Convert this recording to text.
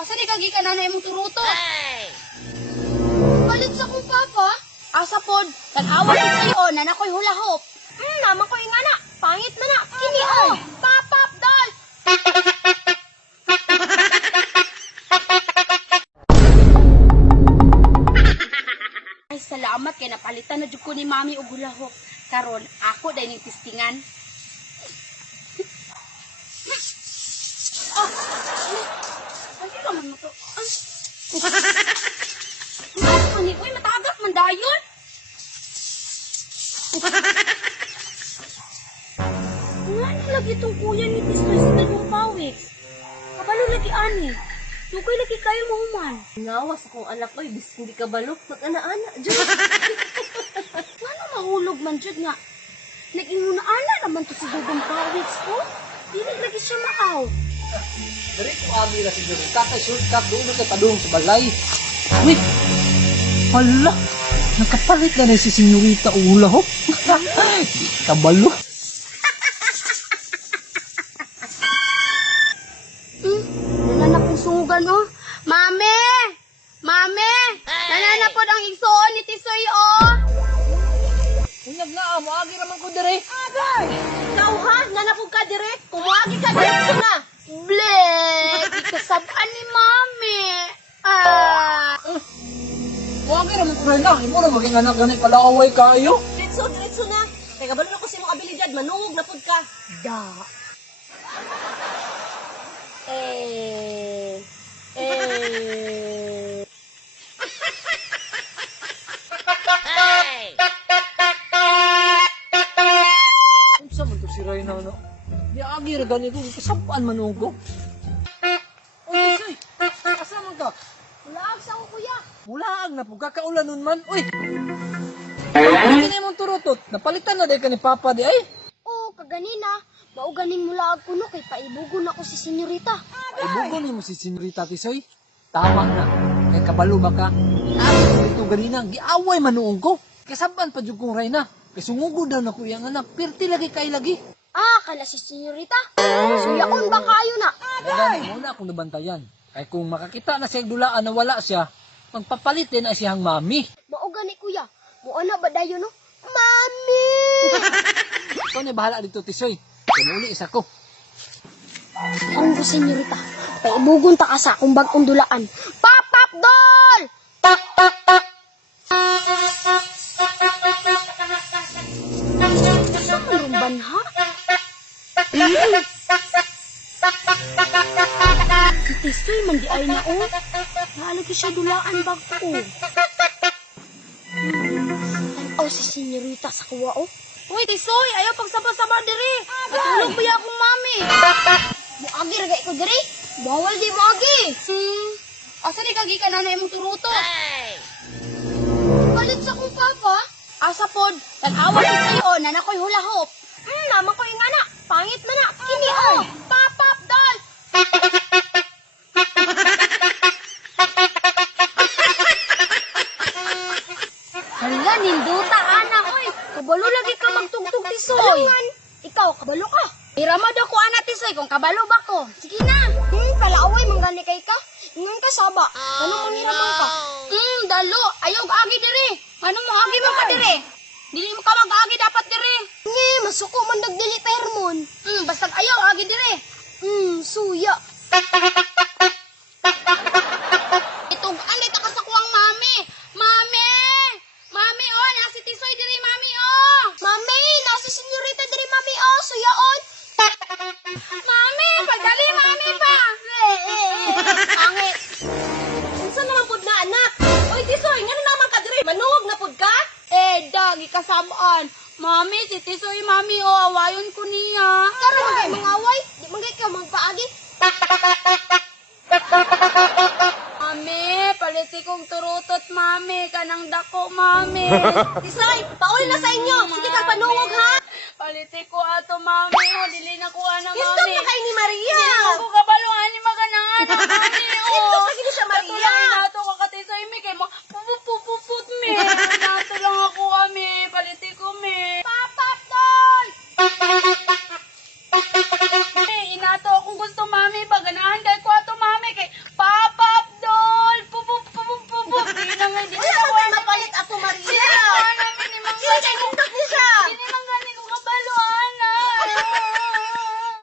Asa di kagi ka nanay mong turuto? Balit sa kong papa. Asa pod, nag-away ko sa'yo, nanakoy hulahop. Naman ko yung anak, pangit man na. Kini papap dal. Ay, salamat kay napalitan na jud ko ni mami og hulahop. Karon, ako dahil ning tistingan. Ay, naman mo to. Uy, matagak man dayon. Ano lagi itong kuya ni Tistoy sa tagong pawis? Kabalo lagi ani. Lukoy lagi kayo mahuman. Ngawas akong anak ko, bis hindi ka balok, mag-ana-ana, Diyos. Ano mahulog man jud nga? Nag-inguna-ana naman to si Dugong Pawis ko. Dili lagi siya maaw. Dari ko ami na siguro. Kakay shortcut doon sa padung sa balay. Wait! Hala! Nakapalit na si Senyorita Ula ho. Di kabalo. Nananap yung sungugan, oh. Mame! Mame! Nananapod ang igsoon ni Tisoy, oh. Unyag na, maagi naman ko dire. Agay! Ikaw ha, nanapog ka direct, kumuhagi ka direct na. Bleh! Ikasabaan ni Mami. Maagi naman ko rin na. Imo na maging anak ganit palaaway kayo. Diretso na. Kaya kabalo na ko sa imong abilidad, manungog na pud ka. Da. Eh. Unsa man to si Reyna no? Di agi ra gani ko kasabaan manugo. Uy, soy. Asa man ka? Wala sa ko, kuya. Mulaag na po kakaulanon man. Uy. Kini mong turutot. Napalitan na dai ka ni Papa di ay. Oh, kaganina. Mauganing mula ako no, kay paibugon ako si senyorita. Ibugon ni mo si Senyorita Tisoy. Tama na. Kay kabalo ba ka? Ako dito ganina giaway manuong ko. Kasabaan pa jud kong Reyna. Kay sungugod daw na ko iyang anak. Pirti lagi kay lagi. Kala si senyorita. Suyaon ba kayo na? Gani muna akong nabantayan. Kay kung makakita na siya dulaan na wala siya, magpapalit din na siyang mami. Maugani, kuya. Muana ba dayo no? Mami! Ikaw na bahala dito, Tisoy. Kanuli isa ko. Ang ko, senyorita. Paibugon ta ka sa akong bagong dulaan. Papap dol! Sa malumban, ha? Si Tisoy, mandi ay na, oh. Naalagi siya dulaan bag ko. Tanaw si senyorita sa kuwa, oh. Uy, Tisoy, ayaw pagsaba-saba diri. Matulog ba akong mami? Muagi ragay ko diri. Bawal di muagi. Asa di kagi ka nanay mong turuto? Balit sa kong papa. Asa pod, nag-away ko sa'yo, nanakoy hulahop. Naman ko yung anak, pangit man na. Kini, papap dal. Hala, ninduta, anak, oy. Kabalo lagi ka magtugtog, Tisoy. Ikaw, kabalo ka. Iramad ako, anak, Tisoy, kung kabalo ba ko. Sige na. Palaaway, manggani kay ka. Ingan ka saba. Ano mangiramang ka? Dalo. Ayaw agi diri. Ano mo agi mo ka diri? Dili mo ka mag-agi dapat diri. Masuko man dagdili termon. Basta ayaw agi diri. Suya. Itong anay ta ka sa kuwang mami. Mami! Mami, oh, nasi Tisoy diri, mami, oh. Mami, nasi senyorita diri, mami, oh, suyaon. Mami, pagdali, mami pa. Angit. Unsa naman pud na anak? Oy, Tisoy, ngano naman ka dire? Manungog na pud ka? Dagi kasamaan. Mami, si Tisoy, mami, oh, awayon ko niya. Karon magay mangaway, di magay ka magpaagi. Mami, paliti kong turutot, mami. Kanang dako, mami. Tisoy, pauli na sa inyo. Sige kang panungog ha. Paliti ko ato, mami. Oh, dili na ko ana, Gusto mami. na kay ni Maria. Dili ko kabaluan ni maganaan, mami. Gusto sa gini siya Maria. Katulad nato ka katisoy, mi. Kay mo, pupupupuput, mi. Nato lang ako, ami. Paliti ko, mi. Papap, tol! Inato akong gusto, mami. Paganahan kay ko ato, mami. Kay papa. Dili na